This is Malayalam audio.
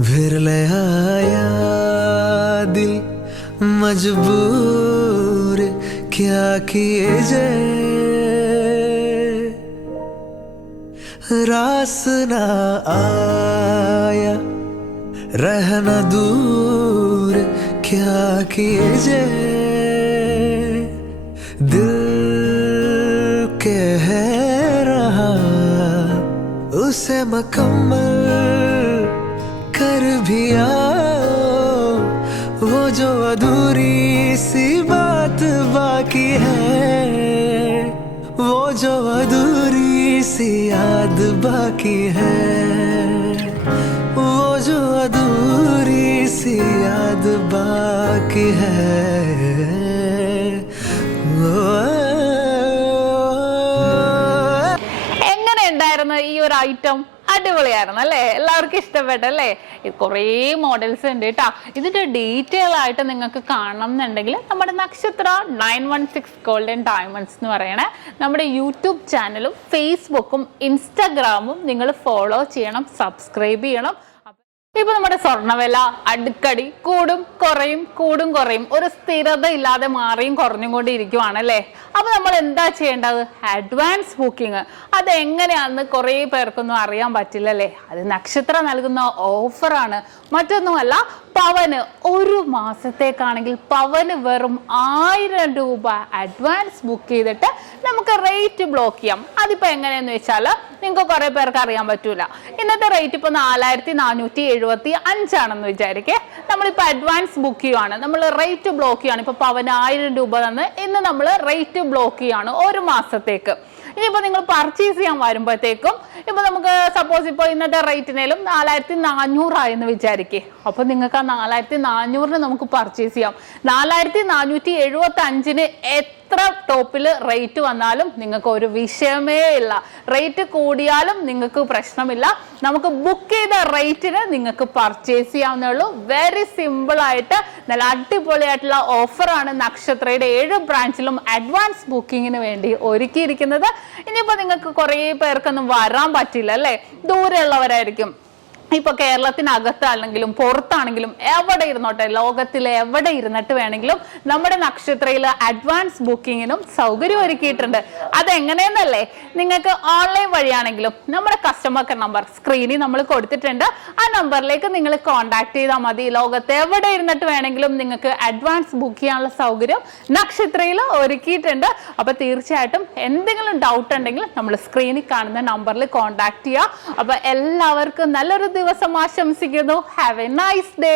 विरले आया दिल मजबूर क्या किए जाए, रास ना आया रहना दूर क्या किए जाए, दिल कह रहा उसे मुकम्मल कर भी आओ, वो जो अधूरी सी बात बाकी है, वो जो अधूरी सी याद बाकी है, वो जो अधूरी सी याद बाकी है। ഈ ഒരു ഐറ്റം അടിപൊളിയായിരുന്നു അല്ലേ? എല്ലാവർക്കും ഇഷ്ടപ്പെട്ടല്ലേ? കുറേ മോഡൽസ് ഉണ്ട് കേട്ടോ. ഇതിന്റെ ഡീറ്റെയിൽ ആയിട്ട് നിങ്ങൾക്ക് കാണണം എന്നുണ്ടെങ്കിൽ നമ്മുടെ നക്ഷത്ര 916 ഗോൾഡൻ ഡയമണ്ട്സ് എന്ന് പറയണേ നമ്മുടെ യൂട്യൂബ് ചാനലും ഫേസ്ബുക്കും ഇൻസ്റ്റാഗ്രാമും നിങ്ങൾ ഫോളോ ചെയ്യണം, സബ്സ്ക്രൈബ് ചെയ്യണം. ഇപ്പൊ നമ്മുടെ സ്വർണ്ണവില അടുക്കടി കൂടും കുറയും ഒരു സ്ഥിരത ഇല്ലാതെ മാറിയും കുറഞ്ഞും കൊണ്ടിരിക്കുവാണല്ലേ. അപ്പൊ നമ്മൾ എന്താ ചെയ്യേണ്ടത്? Advance booking. അത് എങ്ങനെയാണെന്ന് കുറേ പേർക്കൊന്നും അറിയാൻ പറ്റില്ലല്ലേ. അത് നക്ഷത്ര നൽകുന്ന ഓഫറാണ്, മറ്റൊന്നുമല്ല. പവന് ഒരു മാസത്തേക്കാണെങ്കിൽ പവന് വെറും 1000 രൂപ അഡ്വാൻസ് ബുക്ക് ചെയ്തിട്ട് നമുക്ക് റേറ്റ് ബ്ലോക്ക് ചെയ്യാം. അതിപ്പോ എങ്ങനെയെന്ന് വെച്ചാൽ നിങ്ങൾക്ക് കുറെ പേർക്ക് അറിയാൻ പറ്റൂല. ഇന്നത്തെ റേറ്റ് ഇപ്പൊ 4475 ആണെന്ന് വിചാരിക്കേ. നമ്മളിപ്പോ അഡ്വാൻസ് ബുക്ക് ചെയ്യുവാണ്, നമ്മൾ റേറ്റ് ബ്ലോക്ക് ചെയ്യാണ്. ഇപ്പൊ പവന് 1000 രൂപ തന്ന് ഇന്ന് നമ്മൾ റേറ്റ് ബ്ലോക്ക് ചെയ്യാണ് ഒരു മാസത്തേക്ക്. ഇനിയിപ്പോ നിങ്ങൾ പർച്ചേസ് ചെയ്യാൻ വരുമ്പോഴത്തേക്കും ഇപ്പൊ നമുക്ക് സപ്പോസ് ഇപ്പോൾ ഇന്നത്തെ റേറ്റിനേലും 4400 ആയെന്ന് വിചാരിക്കേ. അപ്പൊ നിങ്ങൾക്ക് ആ 4400 നമുക്ക് പർച്ചേസ് ചെയ്യാം. 4475 എത്ര ടോപ്പില് റേറ്റ് വന്നാലും നിങ്ങൾക്ക് ഒരു വിഷയമേ ഇല്ല. റേറ്റ് കൂടിയാലും നിങ്ങൾക്ക് പ്രശ്നമില്ല. നമുക്ക് ബുക്ക് ചെയ്ത റേറ്റിന് നിങ്ങൾക്ക് പർച്ചേസ് ചെയ്യാവുന്നേ ഉള്ളൂ. വെരി സിമ്പിൾ ആയിട്ട് നല്ല അടിപൊളിയായിട്ടുള്ള ഓഫറാണ് നക്ഷത്രയുടെ 7 ബ്രാഞ്ചിലും അഡ്വാൻസ് ബുക്കിങ്ങിന് വേണ്ടി ഒരുക്കിയിരിക്കുന്നത്. ഇനിയിപ്പോ നിങ്ങൾക്ക് കുറേ പേർക്കൊന്നും വരാൻ പറ്റില്ല അല്ലേ, ദൂരെയുള്ളവരായിരിക്കും. ഇപ്പൊ കേരളത്തിനകത്താണെങ്കിലും പുറത്താണെങ്കിലും എവിടെ ഇരുന്നോട്ടെ, ലോകത്തിലെ എവിടെ ഇരുന്നിട്ട് വേണമെങ്കിലും നമ്മുടെ നക്ഷത്രയിൽ അഡ്വാൻസ് ബുക്കിങ്ങിനും സൗകര്യം ഒരുക്കിയിട്ടുണ്ട്. അതെങ്ങനെയെന്നല്ലേ, നിങ്ങൾക്ക് ഓൺലൈൻ വഴിയാണെങ്കിലും നമ്മുടെ കസ്റ്റമർ കെയർ നമ്പർ സ്ക്രീനിൽ നമ്മൾ കൊടുത്തിട്ടുണ്ട്. ആ നമ്പറിലേക്ക് നിങ്ങൾ കോൺടാക്ട് ചെയ്താൽ മതി. ലോകത്ത് എവിടെ ഇരുന്നിട്ട് വേണമെങ്കിലും നിങ്ങൾക്ക് അഡ്വാൻസ് ബുക്ക് ചെയ്യാനുള്ള സൗകര്യം നക്ഷത്രയിൽ ഒരുക്കിയിട്ടുണ്ട്. അപ്പൊ തീർച്ചയായിട്ടും എന്തെങ്കിലും ഡൗട്ട് ഉണ്ടെങ്കിൽ നമ്മൾ സ്ക്രീനിൽ കാണുന്ന നമ്പറിൽ കോൺടാക്ട് ചെയ്യുക. അപ്പൊ എല്ലാവർക്കും നല്ലൊരു ദിവസം ആശംസിക്കുന്നു. Have A nice day.